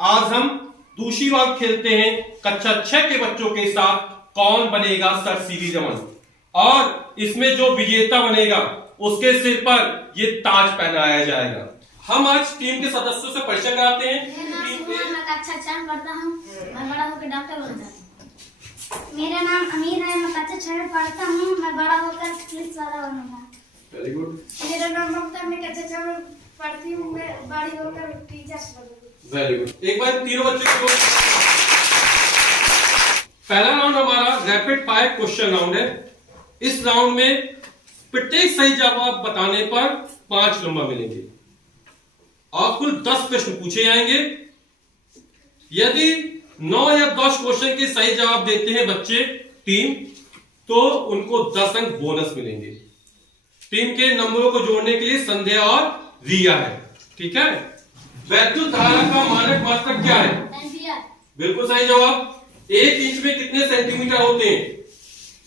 आज हम दूसरी बार खेलते हैं कक्षा 6 के बच्चों के साथ कौन बनेगा सर सीवी रमन। और इसमें जो विजेता बनेगा उसके सिर पर ये ताज पहनाया जाएगा। हम आज टीम के सदस्यों से परिचय कराते हैं। मैं कक्षा 6 में पढ़ता हूँ। मैं बड़ा होकर डॉक्टर बन जाऊंगा। मेरा नाम अमीर है। मैं कक्षा 6 में पढ़ता हूँ। मैं बड़ा होकर पुलिस वाला बनूंगा। Very good. मेरा नाम ममता। मैं कक्षा 6 में पढ़ती हूँ। मैं बड़ी होकर टीचर बनूंगी। Very good. एक बार तीनों बच्चों को पहला राउंड हमारा रैपिड फायर क्वेश्चन राउंड है। इस राउंड में प्रत्येक सही जवाब बताने पर 5 नंबर मिलेंगे और कुल 10 प्रश्न पूछे जाएंगे। यदि 9 या 10 क्वेश्चन के सही जवाब देते हैं बच्चे टीम, तो उनको 10 अंक बोनस मिलेंगे। टीम के नंबरों को जोड़ने के लिए संध्या और रिया है। ठीक है। वैद्युत धारा का मानक मात्रक क्या है? एम्पियर। बिल्कुल सही जवाब। 1 इंच में कितने सेंटीमीटर होते हैं?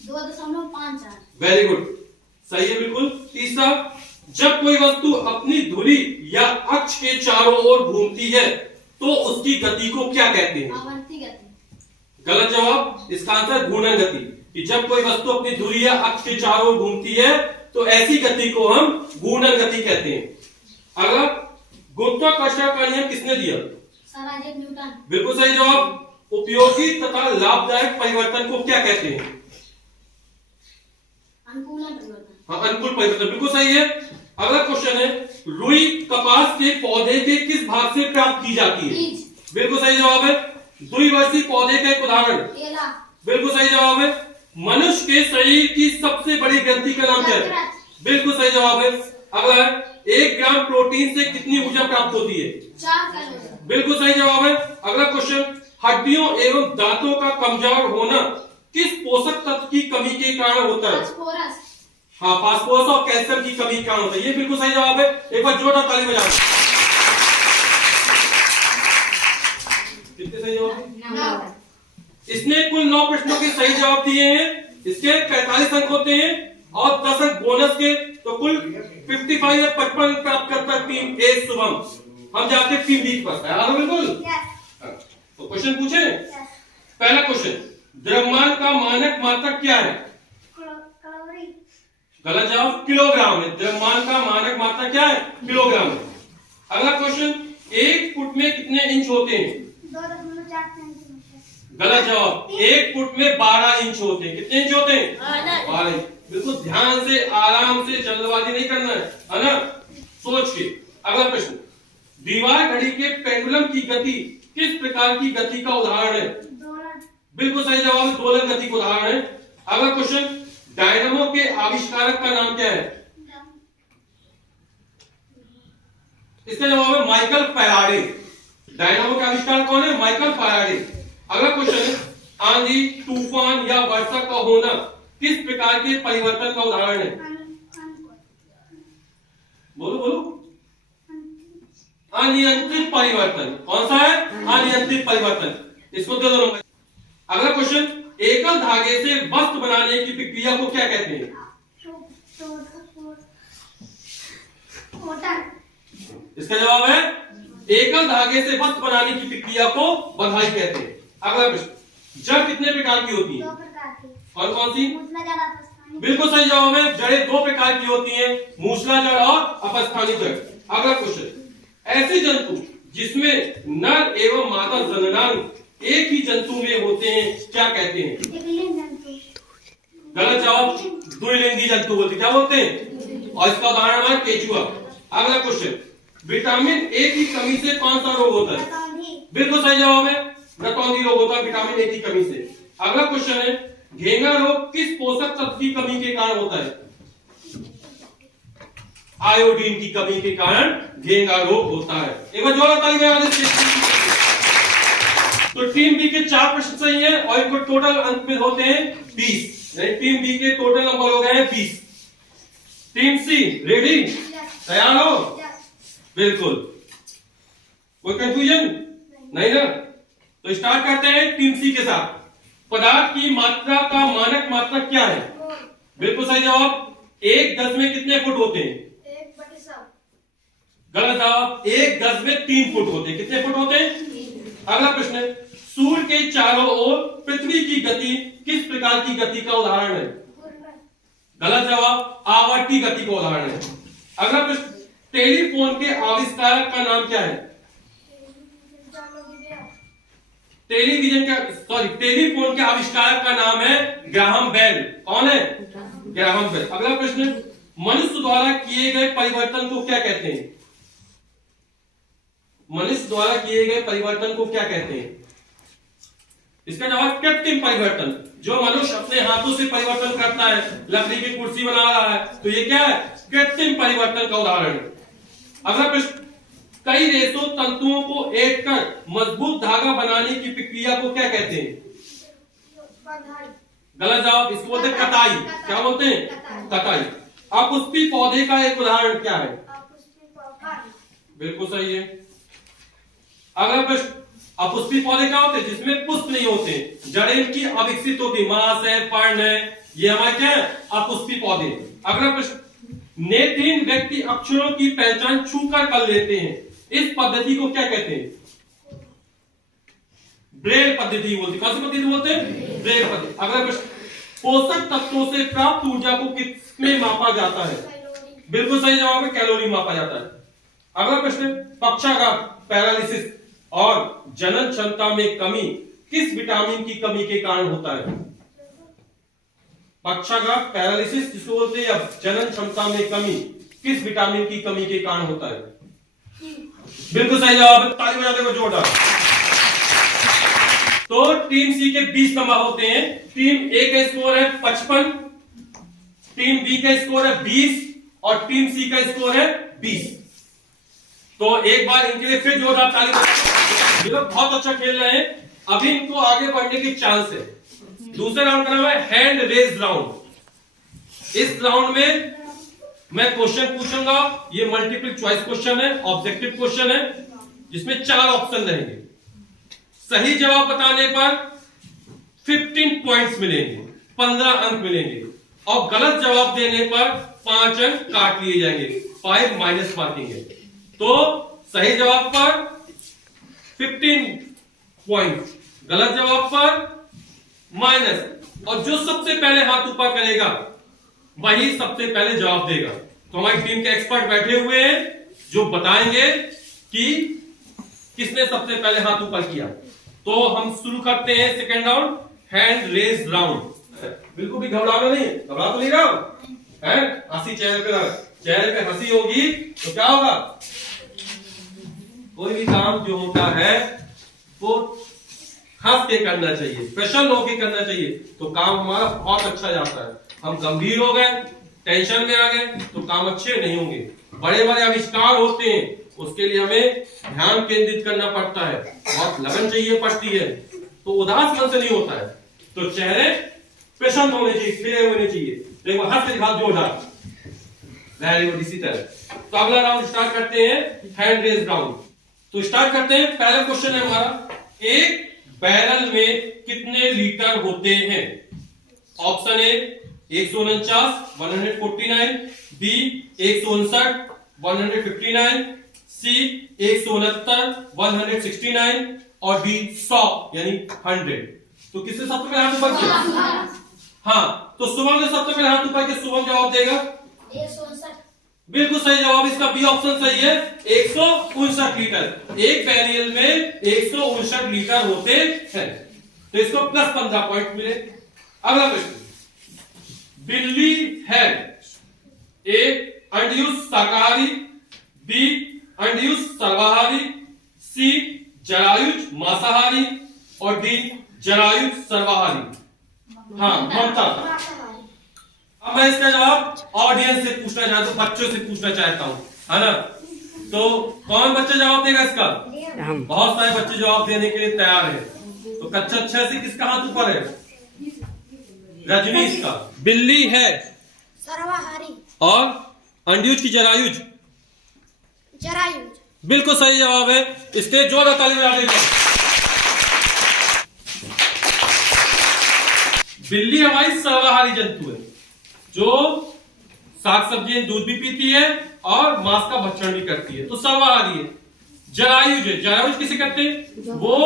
2.54। वेरी गुड, सही है बिल्कुल। तीसरा, जब कोई वस्तु अपनी धुरी या अक्ष के चारों ओर घूमती है तो उसकी गति को क्या कहते हैं? आवर्ती गति। गलत जवाब। इसका आंसर घूर्णन गति। कि जब कोई वस्तु अपनी धुरी या अक्ष के चारों ओर घूमती है तो ऐसी गति को हम घूर्णन गति कहते हैं। अगला, गुरुत्वाकर्षण का नियम किसने दिया? Sir Isaac Newton. बिल्कुल सही जवाब। उपयोगी तथा लाभदायक परिवर्तन को क्या कहते हैं? अनुकूलन परिवर्तन। हाँ, अनुकूल परिवर्तन बिल्कुल सही है। अगला क्वेश्चन है, रुई कपास के पौधे के किस भाग से प्राप्त की जाती है? बीज। बिल्कुल सही जवाब है। द्विवर्षी पौधे का एक उदाहरण। केला। बिल्कुल सही जवाब है। मनुष्य के शरीर की सबसे बड़ी ग्रंथि का नाम क्या है? बिल्कुल सही जवाब है। अगला, 1 ग्राम प्रोटीन से कितनी ऊर्जा प्राप्त होती है? 4 कैलोरी। बिल्कुल सही जवाब है। अगला क्वेश्चन, हड्डियों एवं दांतों का कमजोर होना किस पोषक तत्व की कमी के कारण होता है? फास्फोरस। हाँ, फास्फोरस और कैल्शियम की कमी के कारण होता है। ये बिल्कुल सही जवाब है। एक बार जोरदार ताली बजाओ। कितने सही जवाब है? इसने कुल 9 प्रश्नों के सही जवाब दिए हैं। इसके 45 अंक होते हैं और 10 अंक बोनस के, तो कुल 55 या 55 अंक प्राप्त करता है टीम ए शुभम। हम जाते हैं टीम बी पर। तैयार हो बिल्कुल? तो क्वेश्चन पूछे। पहला क्वेश्चन, द्रव्यमान का मानक मात्रक क्या है? कैलोरी। गलत जवाब, किलोग्राम है। द्रव्यमान का मानक मात्रक क्या है? किलोग्राम है। अगला क्वेश्चन, 1 फुट में कितने इंच होते हैं? 2.4 सेंटीमीटर। गलत जवाब, 1 फुट में 12 इंच होते हैं। कितने इंच होते हैं? 12 इंच। बिल्कुल ध्यान से, आराम से, जल्दबाजी नहीं करना है ना, सोच के। अगला प्रश्न, दीवार घड़ी के पेंडुलम की गति किस प्रकार की गति का उदाहरण है? दोलन। बिल्कुल सही जवाब, दोलन गति का उदाहरण है। अगला क्वेश्चन, डायनामो के आविष्कारक का नाम क्या है? इसका जवाब है माइकल फैराडे। डायनामो का आविष्कारक कौन है? Michael Faraday. अगला क्वेश्चन है, आंधी, तूफान या वर्षा का होना किस प्रकार के परिवर्तन का उदाहरण है? बोलो बोलो। अनियंत्रित परिवर्तन। कौन सा है? अनियंत्रित परिवर्तन। इसको दे दो नंबर। अगला क्वेश्चन, एकल धागे से वस्त्र बनाने की प्रक्रिया को क्या कहते हैं? इसका जवाब है, एकल धागे से वस्त्र बनाने की प्रक्रिया को बंधाई कहते हैं। अगला प्रश्न, जड़ कितने प्रकार की होती है? 2 प्रकार की। और कौन सी? मूसला जड़, अपस्थानी। बिल्कुल सही जवाब है। जड़ें 2 प्रकार की होती हैं, मूसला जड़ और अपस्थानी जड़। अगला क्वेश्चन, ऐसे जंतु जिसमें नर एवं मादा जननांग एक ही जंतु में होते हैं क्या कहते हैं? द्विलिंगी जंतु। गलत जवाब, द्विलिंगी जंतु बोलते। क्या बोलते हैं? और इसका उदाहरण है केचुआ। अगला क्वेश्चन, विटामिन ए की कमी से कौन सा रोग होता है? रतौंधी। बिल्कुल सही जवाब है, रतौंधी रोग होता है विटामिन ए की कमी से। अगला क्वेश्चन है, घेंगा रोग किस पोषक तत्व की कमी के कारण होता है? आयोडीन की कमी के कारण घेंगा रोग होता है। एक बार जोरदार ताली बजा दीजिए। तो टीम बी के 4 प्रश्न सही है और इनको टोटल अंक में होते हैं 20। यानी टीम बी के टोटल नंबर हो गए हैं 20। टीम सी रेडी? तैयार हो? बिल्कुल। कोई कंफ्यूजन नहीं ना? तो स्टार्ट करते हैं टीम सी के साथ। पदार्थ की मात्रा का मानक मात्रक क्या है? बिल्कुल सही जवाब। 1 गज में कितने फुट होते हैं? 1/100। गलत जवाब, 1 गज में 3 फुट होते हैं। कितने फुट होते हैं? अगला प्रश्न है, सूर्य के चारों ओर पृथ्वी की गति किस प्रकार की गति का उदाहरण है? गलत जवाब, आवर्ती गति का उदाहरण है। अगला प्रश्न, टेलीफोन के आविष्कारक का नाम क्या है? टेलीफोन के आविष्कारक का नाम है ग्राहम बेल। कौन है? Graham Bell. अगला प्रश्न, मनुष्य द्वारा किए गए परिवर्तन को क्या कहते हैं? मनुष्य द्वारा किए गए परिवर्तन को क्या कहते हैं? इसका जवाब कृत्रिम परिवर्तन। जो मनुष्य अपने हाथों से परिवर्तन करता है, लकड़ी की कुर्सी बना रहा है, तो ये क्या है? कृत्रिम परिवर्तन का उदाहरण है। अगला प्रश्न, कई रेशों तंतुओं को ऐड कर मजबूत धागा बनाने की प्रक्रिया को क्या कहते हैं? गलत जवाब, इसको बोलते हैं कताई। क्या बोलते हैं? कताई। अपुष्पी पौधे का एक उदाहरण क्या है? बिल्कुल सही है। अगला प्रश्न, अपुष्पी पौधे क्या होते हैं? जिसमें पुष्प नहीं होते, जड़ें इनकी अविकसित होती, मांस है, पर्ण है, ये हमारे क्या है? अपुष्पी पौधे। अगला प्रश्न, नेत्रहीन व्यक्ति अक्षरों की पहचान छूकर कर लेते हैं, इस पद्धति को क्या कहते हैं? ब्रेल पद्धति बोलते हैं। कौन सी पद्धति बोलते हैं? ब्रेल पद्धति। अगला प्रश्न, पोषक तत्वों से प्राप्त ऊर्जा को किसमें मापा जाता है? बिल्कुल सही जवाब है, कैलोरी मापा जाता है। अगला प्रश्न, पक्षाघात, पैरालिसिस और जनन क्षमता में कमी किस विटामिन की कमी के कारण होता है? पक्षाघात, पैरालिसिस जिसको बोलते हैं, या जनन क्षमता में कमी किस विटामिन की कमी के कारण होता है? बिल्कुल सही जवाब है, ताली बजा दो जोरदार। तो टीम सी के 20 नंबर होते हैं, टीम ए का स्कोर है 55, टीम बी का स्कोर है 20 और टीम सी का स्कोर है 20। तो एक बार इनके लिए फिर जोरदार ताली बजा। ये लोग बहुत अच्छा खेल रहे हैं, अभी इनको आगे बढ़ने की चांस है। दूसरे राउंड का नाम है हैंड रेज राउंड। इस राउंड में मैं क्वेश्चन पूछूंगा, ये मल्टीपल चॉइस क्वेश्चन है, ऑब्जेक्टिव क्वेश्चन है, जिसमें 4 ऑप्शन रहेंगे। सही जवाब बताने पर 15 पॉइंट्स मिलेंगे, 15 अंक मिलेंगे, और गलत जवाब देने पर 5 अंक काट लिए जाएंगे, 5 माइनस मार्किंग है। तो सही जवाब पर 15 पॉइंट, गलत जवाब पर माइनस, और जो सबसे पहले हाथ ऊपर करेगा वही सबसे पहले जवाब देगा। तो हमारी टीम के एक्सपर्ट बैठे हुए हैं जो बताएंगे कि किसने सबसे पहले हाथ ऊपर किया। तो हम शुरू करते हैं second round, hand raise round. बिल्कुल भी घबराना नहीं है, घबरा तो नहीं रहा है? हंसी चेहरे पे हंसी होगी तो क्या होगा? कोई भी काम जो होता है वो हंस के करना चाहिए, प्रसन्न होके करना चाहिए, तो काम हमारा बहुत अच्छा जाता है। हम गंभीर हो गए, टेंशन में आ गए, तो काम अच्छे नहीं होंगे। बड़े बड़े आविष्कार होते हैं, उसके लिए हमें ध्यान केंद्रित करना पड़ता है, बहुत लगन चाहिए पड़ती है, तो उदास मन से नहीं होता है। तो चेहरे प्रसन्न होने चाहिए, खिले होने चाहिए। तो एक बार हंस के दिखाओ जोरदार, वेरी गुड। इसी तरह तो अगला राउंड स्टार्ट करते हैं, हैंड रेज राउंड। तो स्टार्ट करते हैं। पहला क्वेश्चन है हमारा, एक बैरल में कितने लीटर होते हैं? ऑप्शन ए 149 149, बी 159 159, सी 169 169 और डी 100 यानी 100। तो किसने सबसे पहले हाथ ऊपर किया? हाँ, तो शुभम ने सबसे पहले हाथ ऊपर किया, शुभम जवाब देगा 159। बिल्कुल सही जवाब, इसका बी ऑप्शन सही है, 159 लीटर। एक बैरियल में 159 लीटर होते हैं, तो इसको प्लस 15 पॉइंट मिले। अगला प्रश्न, बिल्ली है ए अंडयुज शाकाहारी, बी अंडयुज सर्वाहारी, सी जरायुज मांसाहारी और डी जरायुज सर्वाहारी। हाँ, ममता। अब मैं इसका जवाब ऑडियंस से पूछना चाहता हूँ, बच्चों से पूछना चाहता हूँ, है ना? तो कौन बच्चा जवाब देगा इसका? बहुत सारे बच्चे जवाब देने के लिए तैयार हैं। तो कच्चा अच्छा से किसका हाथ ऊपर है? रजनीश का। बिल्ली है सर्वाहारी और अंडयुज की जरायुज? जरायुज। बिल्कुल सही जवाब है, इसके जोरदार ताली बजा दीजिए। बिल्ली हमारी सर्वाहारी जंतु है, जो साग सब्जी दूध भी पीती है और मांस का भक्षण भी करती है, तो सर्वाहारी है। जरायुज है। जरायुज किसे कहते हैं? वो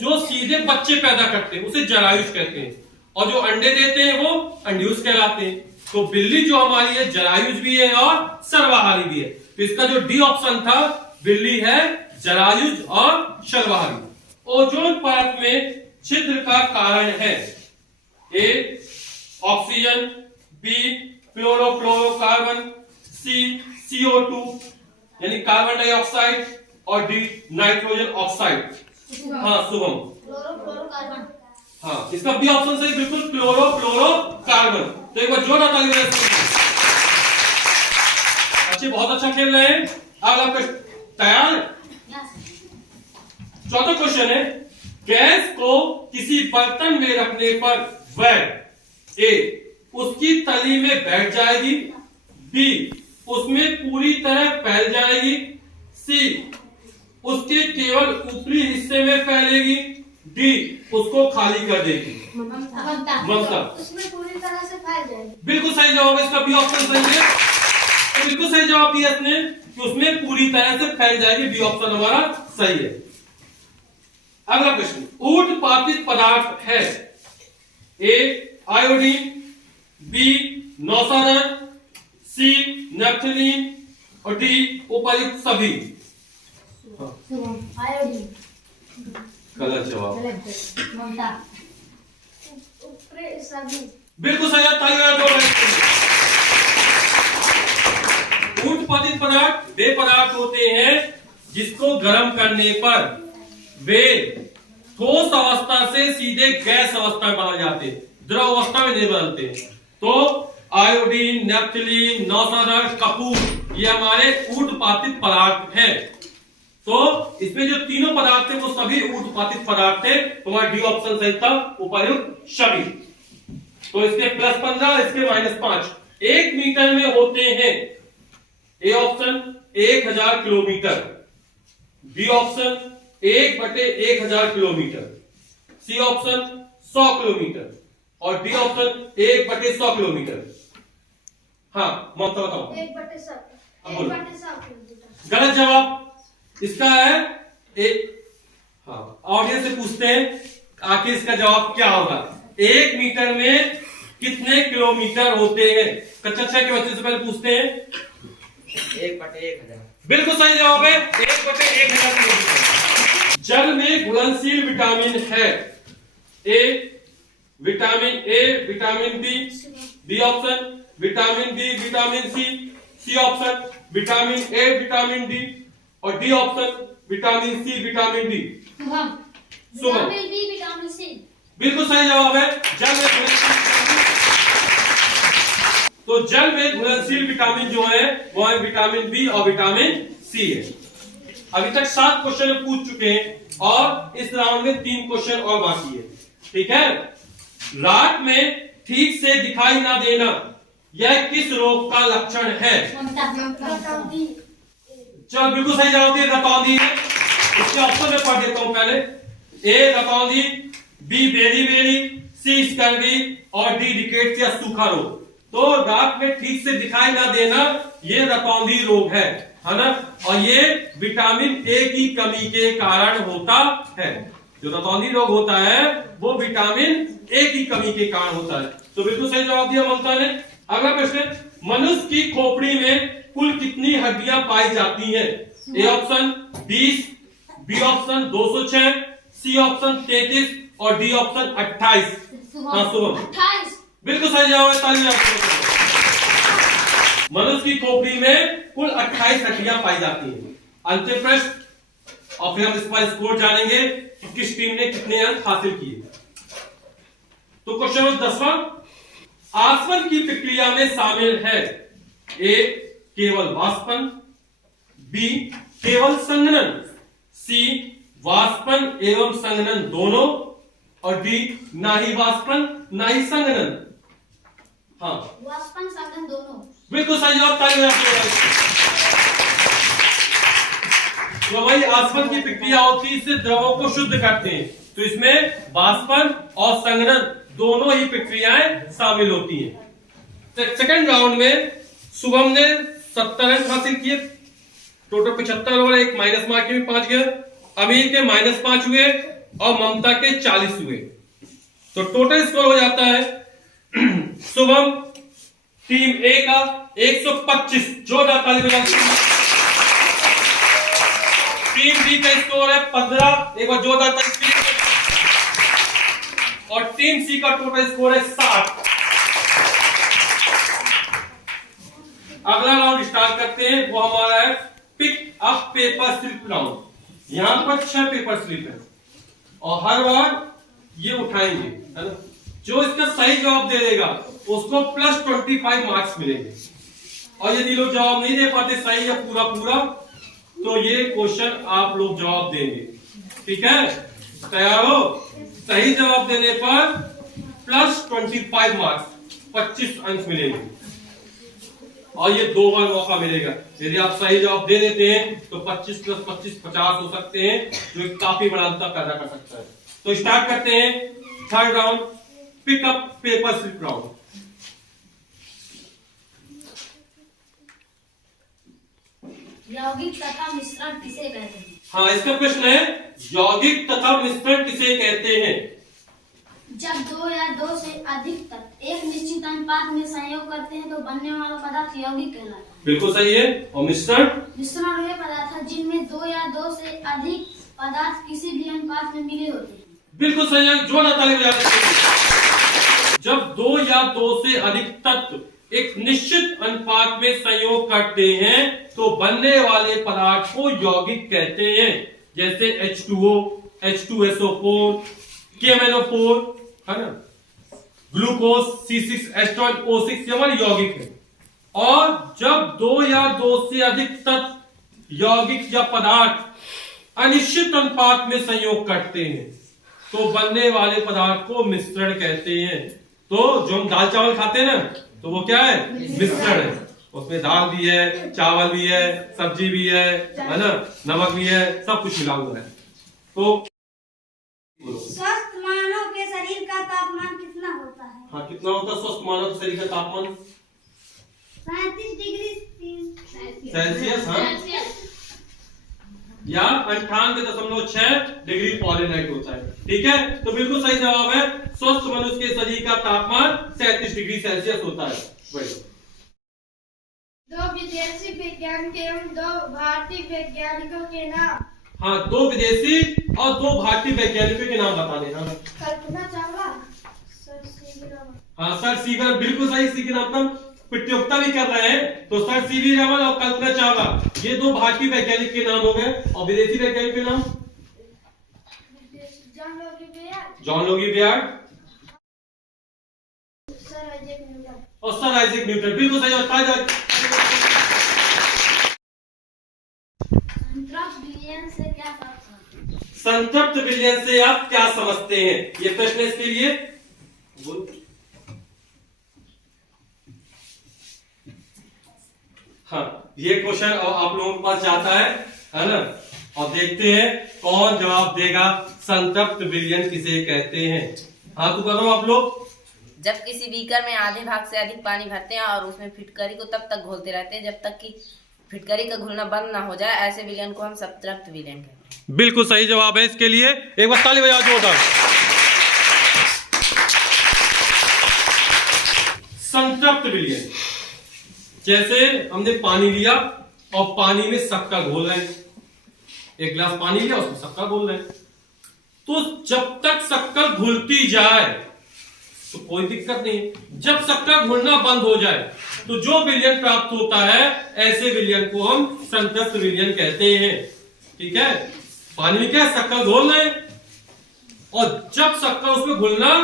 जो सीधे बच्चे पैदा करते हैं उसे जरायुज कहते हैं, और जो अंडे देते हैं वो अंड्यूज कहलाते हैं। तो बिल्ली जो हमारी है जरायुज भी है और सर्वाहारी भी है। तो इसका जो डी ऑप्शन था, बिल्ली है जरायुज और सर्वाहारी। ओजोन परत में छिद्र का कारण है A oxygen, B chlorofluorocarbon, C CO2 यानी कार्बन डाइऑक्साइड, और डी नाइट्रोजन ऑक्साइड। हाँ शुभम, क्लोरोफ्लोरोकार्बन। हाँ इसका बी ऑप्शन सही, बिल्कुल क्लोरोफ्लोरोकार्बन। तो एक बार जोरदार ताली बजाएं। अच्छे, बहुत अच्छा खेल रहे हैं। अगला प्रश्न तैयार है? चौथा क्वेश्चन है, गैस को किसी बर्तन में रखने पर वह ए उसकी तली में बैठ जाएगी, बी उसमें पूरी तरह फैल जाएगी, सी उसके केवल ऊपरी हिस्से में फैलेगी, डी उसको खाली कर देगी। ममता उसमें पूरी तरह से फैल जाएगी। बिल्कुल सही जवाब है, इसका बी ऑप्शन सही है। तो बिल्कुल सही जवाब दिया इसने कि उसमें पूरी तरह से फैल जाएगी, बी ऑप्शन हमारा सही है। अगला प्रश्न, ऊर्ध्वपातित पदार्थ है ए आयोडीन, बी नौसारन, सी नेफ्थलीन, और डी उपर्युक्त सभी। आयोडीन। गलत जवाब। ममता सभी। बिल्कुल सही है, ताली बजाओ। ऊर्ध्वपातित पदार्थ वे पदार्थ होते हैं जिसको गर्म करने पर वे ठोस अवस्था से सीधे गैस अवस्था में बदल जाते हैं, द्रव अवस्था में नहीं बदलते। तो आयोडीन, नेफ्थलीन, नौसारन, कपूर, ये हमारे ऊर्ध्वपातित पदार्थ हैं। तो इसमें जो तीनों पदार्थ थे वो सभी ऊर्ध्वपातित पदार्थ थे। तुम्हारा डी ऑप्शन सही था, उपर्युक्त सभी। तो इसके +15, इसके -5। 1 मीटर में होते हैं A option 1000 kilometer, B option 1/1000 kilometer, C option 100 kilometer, और डी ऑप्शन 1/100 किलोमीटर। हाँ ममता बताओ। 1/100 किलोमीटर। गलत जवाब इसका है एक। हाँ ऑडियंस से पूछते हैं आखिर इसका जवाब क्या होगा। 1 मीटर में कितने किलोमीटर होते हैं? कक्षा 6 के बच्चे से पहले पूछते हैं। 1/1000। बिल्कुल सही जवाब है, 1/1000 किलोमीटर। जल में घुलनशील विटामिन है A vitamin B, B option vitamin B, vitamin C option vitamin A, vitamin D, और D option vitamin C, vitamin D. Vitamin B, vitamin C. बिल्कुल सही जवाब है। तो जल में घुलनशील विटामिन जो है वो है विटामिन बी और विटामिन सी है। अभी तक 7 क्वेश्चन पूछ चुके हैं और इस राउंड में 3 क्वेश्चन और बाकी है। ठीक है, रात में ठीक से दिखाई ना देना यह किस रोग का लक्षण है? चलो बिल्कुल सही जवाब दिया, रतौंधी है। इसके ऑप्शन में पढ़ देता हूं पहले। ए रतौंधी, बी बेरी, सी स्कर्वी, और डी रिकेट्स या सूखा रोग। तो रात में ठीक से दिखाई ना देना ये रतौंधी रोग है ना, और ये विटामिन ए की कमी के कारण होता है। जो रतौंधी रोग होता है वो विटामिन ए की कमी के कारण होता है। तो बिल्कुल सही जवाब दिया ममता ने। अगला प्रश्न, मनुष्य की खोपड़ी में कुल कितनी हड्डियां पाई जाती हैं? A option 20, B option 206, C option 33, और डी ऑप्शन 28। हाँ शुभम 28। बिल्कुल सही जवाब है, ताली बजाओ। मनुष्य की खोपड़ी में कुल 28 हड्डियां पाई जाती हैं। अंतिम प्रश्न, और फिर हम इस पर स्कोर जानेंगे कि किस टीम ने कितने अंक हासिल किए। तो क्वेश्चन नंबर 10वां, आसवन की प्रक्रिया में शामिल है ए केवल वाष्पन, बी केवल संघनन, सी वाष्पन एवं संघनन दोनों, और डी ना ही वाष्पन ना ही संघनन। हाँ वाष्पन संघनन दोनों। बिल्कुल सही जवाब, ताली बजाओ। तो वही आसवन की प्रक्रिया होती है, इससे द्रवों को शुद्ध करते हैं। तो इसमें वाष्पन और संघनन दोनों ही प्रक्रियाएं शामिल होती हैं। सेकंड राउंड में शुभम ने 70 अंक हासिल किए, टोटल 75 नंबर, एक माइनस मार्क के भी 5 गए, अमीर के -5 हुए और ममता के 40 हुए। तो टोटल स्कोर हो जाता है शुभम टीम ए का 125। जोरदार ताली बजाइए। टीम बी का स्कोर है 15, एक बार जोरदार ताली। और टीम सी का टोटल स्कोर है 60। अगला राउंड स्टार्ट करते हैं, वो हमारा है pick up paper slip round. यहां पर 6 पेपर स्लिप है और हर बार ये उठाएंगे, है ना। जो इसका सही जवाब दे देगा उसको +25 मार्क्स मिलेंगे। और यदि लोग जवाब नहीं दे पाते सही या पूरा पूरा, तो ये क्वेश्चन आप लोग जवाब देंगे। ठीक है, तैयार हो? सही जवाब देने पर +25 मार्क्स, 25 अंक मिलेंगे। और ये 2 बार मौका मिलेगा। यदि आप सही जवाब दे देते हैं तो 25 + 25 50 हो सकते हैं, जो काफी बड़ा अंतर पैदा कर सकता है। तो स्टार्ट करते हैं third round, pickup paper slip round. यौगिक तथा मिश्रण किसे कहते हैं? हाँ, इसका प्रश्न है यौगिक तथा मिश्रण किसे कहते हैं? जब 2 या 2 से अधिक तत्व एक निश्चित अनुपात में संयोग करते हैं तो बनने वाला पदार्थ यौगिक कहलाता है। बिल्कुल सही है। और मिश्रण? मिश्रण वे पदार्थ है जिनमें 2 या 2 से अधिक पदार्थ किसी भी अनुपात में मिले होते हैं। बिल्कुल सही है, जोरदार ताली बजाते हैं। जब 2 या 2 से अधिक तत्व एक निश्चित अनुपात में संयोग करते हैं तो बनने वाले पदार्थ को यौगिक कहते हैं। जैसे H2O, H2SO4, KMnO4, है ना, ग्लूकोज, C6H12O6, ये हमारे यौगिक है। और जब 2 या 2 से अधिक तत्व यौगिक या पदार्थ अनिश्चित अनुपात में संयोग करते हैं तो बनने वाले पदार्थ को मिश्रण कहते हैं। तो जो हम दाल चावल खाते हैं ना, तो वो क्या है? मिश्रण है। उसमें दाल भी है, चावल भी है, सब्जी भी है ना, नमक भी है, सब कुछ मिला हुआ है। तो स्वस्थ मानव के शरीर का तापमान कितना होता है? हाँ, कितना होता है स्वस्थ मानव के शरीर का तापमान? 37 डिग्री सेल्सियस, हाँ, या 98.6 डिग्री फ़ारेनहाइट होता है। ठीक है, तो बिल्कुल सही जवाब है, स्वस्थ मनुष्य के शरीर का तापमान 37 डिग्री सेल्सियस होता है। बढ़िया। 2 विदेशी वैज्ञानिक एवं 2 भारतीय वैज्ञानिकों के नाम। हाँ, 2 विदेशी और 2 भारतीय वैज्ञानिकों के नाम बताने। हाँ, कल्पना चावला, सर सीवी रमन। हाँ, सर सीवी रमन, बिल्कुल सही। इसी के नाम पर प्रतियोगिता भी कर रहे हैं। तो सर सीवी रमन और कल्पना चावला, ये 2 भारतीय वैज्ञानिक के नाम हो गए। और विदेशी वैज्ञानिक के नाम? John Logie Baird, sir Isaac Newton और सर आइजैक न्यूटन। बिल्कुल सही। संतृप्त विलयन से क्या समझते हैं? संतृप्त विलयन से आप क्या समझते हैं? ये प्रश्न इसके लिए बोल। हाँ, ये क्वेश्चन आप लोगों के पास जाता है ना, और देखते हैं कौन जवाब देगा। संतृप्त विलयन किसे कहते हैं? हाँ, तो करो आप लोग। जब किसी बीकर में आधे भाग से अधिक पानी भरते हैं और उसमें फिटकरी को तब तक घोलते रहते हैं जब तक कि फिटकरी का घुलना बंद ना हो जाए, ऐसे विलयन को हम संतृप्त विलयन कहते हैं। बिल्कुल सही जवाब है इसके लिए। एक बार ताली बजाओ जोरदार। संतृप्त विलयन, जैसे हमने पानी लिया और पानी में शक्कर घोल रहे हैं। एक गिलास पानी लिया, उसमें शक्कर घोल रहे हैं। तो जब तक शक्कर घुलती जाए तो कोई दिक्कत नहीं। जब शक्कर घुलना बंद हो जाए तो जो विलयन प्राप्त होता है, ऐसे विलयन को हम संतृप्त विलयन कहते हैं। ठीक है, पानी में क्या शक्कर घोल रहे हैं और जब शक्कर उसमें घुलना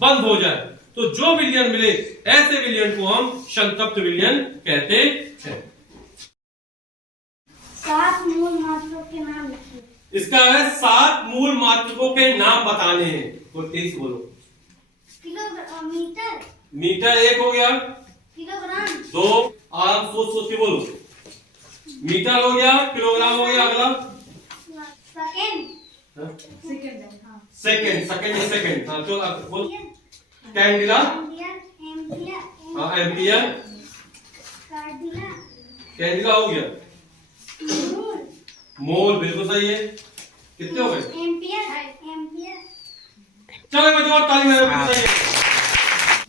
बंद हो जाए तो जो विलयन मिले, ऐसे विलयन को हम संतृप्त विलयन कहते हैं। 7 मूल मात्रकों के नाम लिखिए। इसका है 7 मूल मात्रकों के नाम बताने हैं। तो 23 बोलो। मीटर, मीटर 1 हो गया। किलोग्राम 2, आराम सोच के बोलो। मीटर हो गया, किलोग्राम हो गया। अगला सेकंड, सेकंड। हाँ, चलो आप बोल। कैंडिला, हाँ, एम्पियर, कैंडिला हो गया। मोल बिल्कुल सही है। कितने हो गए? एम्पियर चलो बच्चों और ताली बजाओ, बिल्कुल सही है।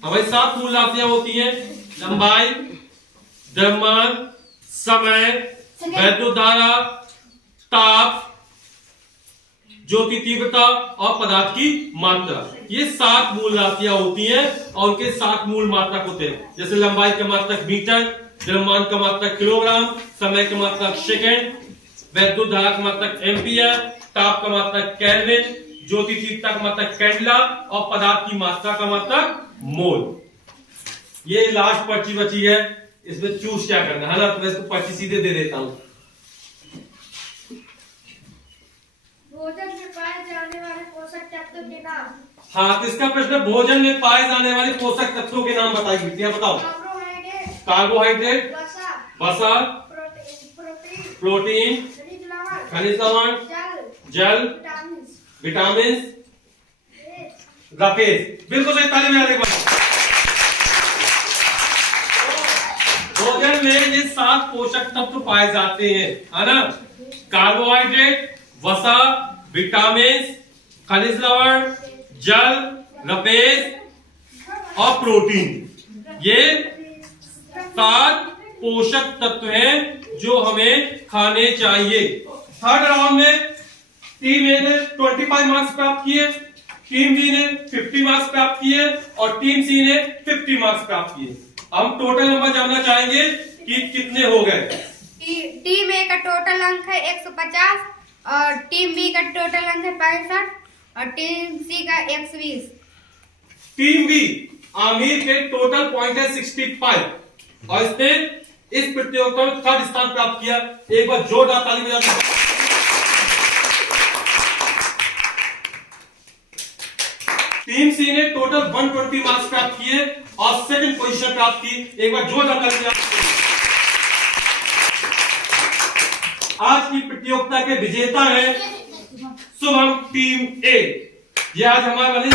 हमारी 7 मूल राशियां होती हैं, लंबाई, द्रव्यमान, समय, वैद्युत धारा, ताप, ज्योति तीव्रता और पदार्थ की मात्रा। ये 7 मूल राशियां होती हैं और उनके 7 मूल मात्रक होते हैं। जैसे लंबाई का मात्रक मीटर, द्रव्यमान का मात्रक किलोग्राम, समय का मात्रक सेकंड, वैद्युत धारा का मात्रक एम्पियर, ताप का मात्रक केल्विन, ज्योति तीव्रता का मात्रक कैंडला और पदार्थ की मात्रा का मात्रक मोल। ये लास्ट पर्ची बची है, इसमें चूज क्या करना है ना, तो मैं इसको पर्ची सीधे दे देता हूं। भोजन में पाए जाने वाले पोषक तत्व के नाम। हाँ, तो इसका प्रश्न है, भोजन में पाए जाने वाले पोषक तत्वों के नाम बताइए बेटिया, बताओ। कार्बोहाइड्रेट, कार्बोहाइड्रेट, वसा, प्रोटीन, प्रोटीन, खनिज लवण, जल, विटामिन, रफेज। बिल्कुल सही, ताली बजा दें। भोजन में ये 7 पोषक तत्व पाए जाते हैं, है ना? कार्बोहाइड्रेट, वसा, विटामिन, खनिज लवण, जल, रफेज और प्रोटीन। ये 7 पोषक तत्व हैं जो हमें खाने चाहिए। थर्ड राउंड में टीम ए ने 25 मार्क्स प्राप्त किए, टीम बी ने 50 मार्क्स प्राप्त किए और टीम सी ने 50 मार्क्स प्राप्त किए। हम टोटल नंबर जानना चाहेंगे कि कितने हो गए। टीम ए का टोटल अंक है 150 और टीम बी का टोटल अंक है 65 और टीम सी का 120। टीम बी आमिर के टोटल पॉइंट है 65 और इसने इस प्रतियोगिता में 3rd स्थान प्राप्त किया। एक बार जोरदार ताली बजा दीजिए। टीम सी ने टोटल 120 मार्क्स प्राप्त किए और 2nd पोजीशन प्राप्त की। एक बार जोरदार ताली बजा दीजिए। आज की प्रतियोगिता के विजेता हैं शुभम टीम ए। ये आज हमारे